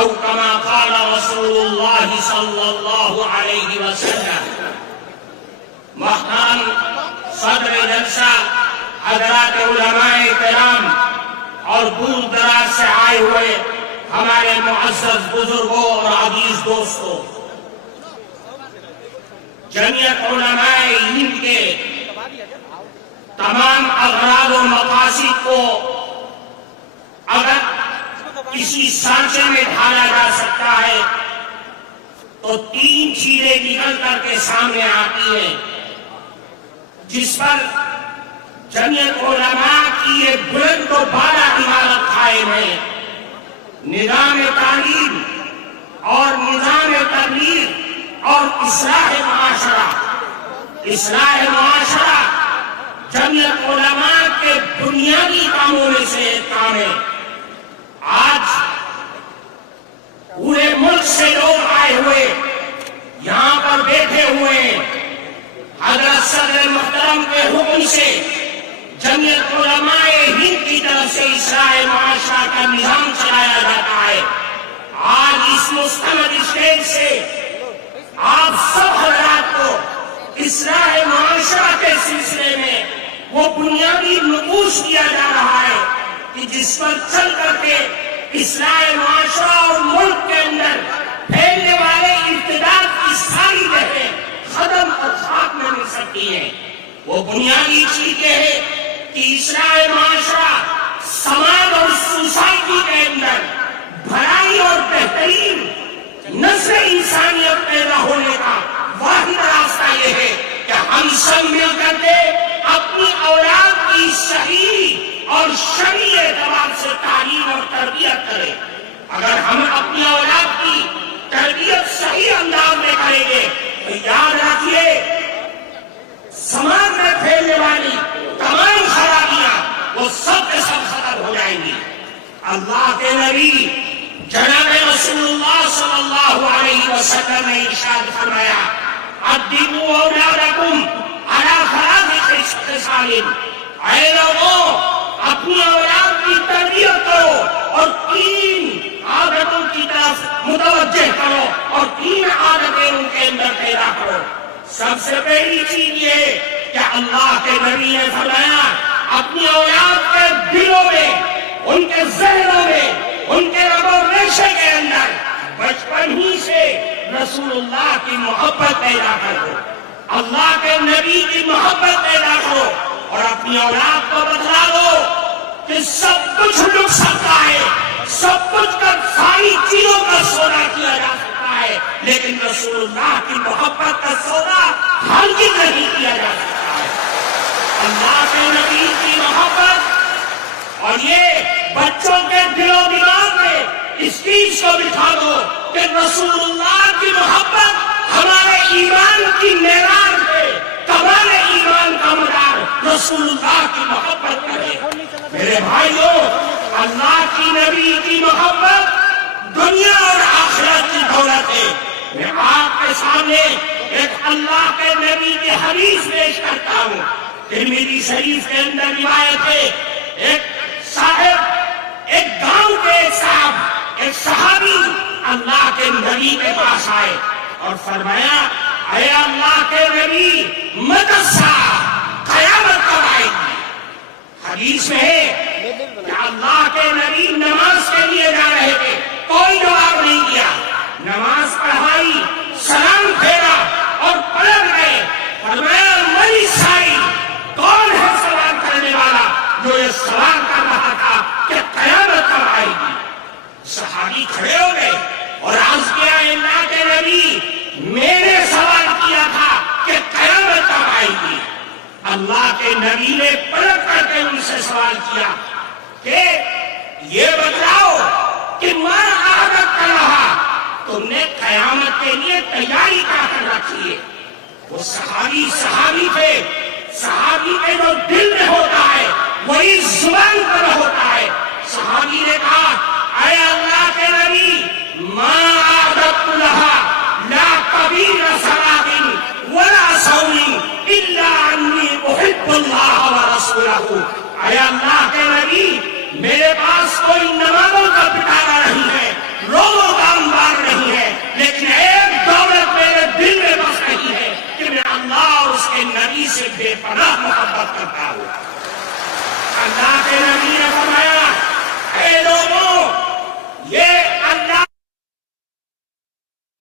او کما قال رسول اللہ صلی اللہ علیہ وسلم۔ محترم صدر جلسہ، حضرات علماء کرام اور دور دراز سے آئے ہوئے ہمارے معزز بزرگوں اور عزیز دوستوں، جمعیت علماء ہند کے تمام اغراض و مقاصد کو اگر کسی سانچے میں ڈھالا جا سکتا ہے تو تین چیزیں نکل کر کے سامنے آتی ہیں، جس پر جمعیت علماء کی یہ بلند و بالا عمارت قائم ہے: نظام تعلیم اور نظام تبلیغ اور اصلاح معاشرہ۔ اصلاح معاشرہ جمعیت علماء کے بنیادی کاموں میں سے ایک کام ہے۔ آج پورے ملک سے لوگ آئے ہوئے یہاں پر بیٹھے ہوئے ہیں، حضرت صدر محترم کے حکم سے جمعیت علماء ہند کی طرف سے اصلاح معاشرہ کا نظام چلایا جاتا ہے۔ آج اس مستند اسٹیج سے آپ سب حضرات کو اصلاح معاشرہ کے سلسلے میں وہ بنیادی نقوش دیا جا رہا ہے کہ جس پر چل کر کے اصلاح معاشرہ اور ملک کے اندر پھیلنے والے ارتداد کی ساری جگہیں ختم اور خاتمہ مل سکتی ہیں۔ وہ بنیادی چیز یہ ہے کہ اصلاح معاشرہ سماج اور سوسائٹی کے اندر بھلائی اور بہترین نسل انسانیت پیدا ہونے کا واحد راستہ یہ ہے کہ ہم سب مل کر کے اپنی اولاد کی صحیح اور شرعی اعتبار سے تعلیم اور تربیت کریں۔ اگر ہم اپنی اولاد کی تربیت صحیح انداز میں کریں گے تو یاد رکھیے سماج میں پھیلنے والی تمام خرابیاں وہ سب کے سب ختم ہو جائیں گی۔ اللہ کے نبی جناب رسول اللہ صلی اللہ علیہ وسلم نے ارشاد فرمایا: ادبوا اولادکم علی ثلاث خصال۔ اے لوگوں، اپنی اولاد کی تربیت کرو اور تین عادتوں کی طرف متوجہ کرو اور تین عادتیں ان کے اندر پیدا کرو۔ سب سے پہلی چیز یہ کہ اللہ کے نبی نے فرمایا اپنی اولاد کے دلوں میں، ان کے ذہنوں میں، ان کے رگ و ریشے کے اندر بچپن ہی سے رسول اللہ کی محبت پیدا کرو، اللہ کے نبی کی محبت پیدا کرو اور اپنی اولاد کو بتلا دو کہ سب کچھ لٹ سکتا ہے، سب کچھ کا ساری چیزوں کا سودا کیا جا سکتا ہے، لیکن رسول اللہ کی محبت کا سودا ہرگز نہیں کیا جا سکتا ہے۔ اللہ کے نبی کی محبت، اور یہ بچوں کے دل و دماغ میں اس چیز کو بٹھا دو کہ رسول اللہ کی محبت ہمارے ایمان کی معیار ہے، کمال ایمان کا مدار رسول اللہ کی محبت کرے۔ میرے بھائیوں، اللہ کی نبی کی محبت دنیا اور آخرت کی دولت ہے۔ میں آپ کے سامنے ایک اللہ کے نبی کی حدیث پیش کرتا ہوں۔ ترمذی شریف کے اندر روایت ہے، ایک صاحب، ایک گاؤں کے ایک صحابی اللہ کے نبی کے پاس آئے اور فرمایا: اے اللہ کے نبی، متی الساعہ، قیامت کب آئے گی؟ حدیث میں ہے کہ اللہ کے نبی نماز کے لیے جا رہے تھے، کوئی جواب نہیں دیا، نماز پڑھائی، سلام پھیرا اور پلٹ گئے۔ فرمایا: من السائل، کون ہے سوال کرنے والا جو یہ سوال کر رہا تھا کہ قیامت کب آئے گی؟ صحابی کھڑے ہو گئے اور عرض کیا: اللہ کے نبی، میں نے سوال کیا تھا کہ قیامت کب آئے گی؟ اللہ کے نبی نے پلٹ کر کے ان سے سوال کیا کہ یہ بتلاؤ کہ میں عادت کر رہا، تم نے قیامت کے لیے تیاری کر رکھی ہے؟ وہ صحابی تھے، صحابی کے جو دل میں ہوتا ہے وہی زبان پر ہوتا ہے۔ صحابی نے کہا: اے اللہ کے نبی، ما عادت لہا لا کبیر صلاۃ ولا صوم الا انی احب اللہ ورسولہ۔ اے اللہ کے نبی، میرے پاس کوئی نمازوں کا پٹارا نہیں ہے، روزوں بے پناہ محبت کرتا ہوں۔ اللہ کے نبی نے فرمایا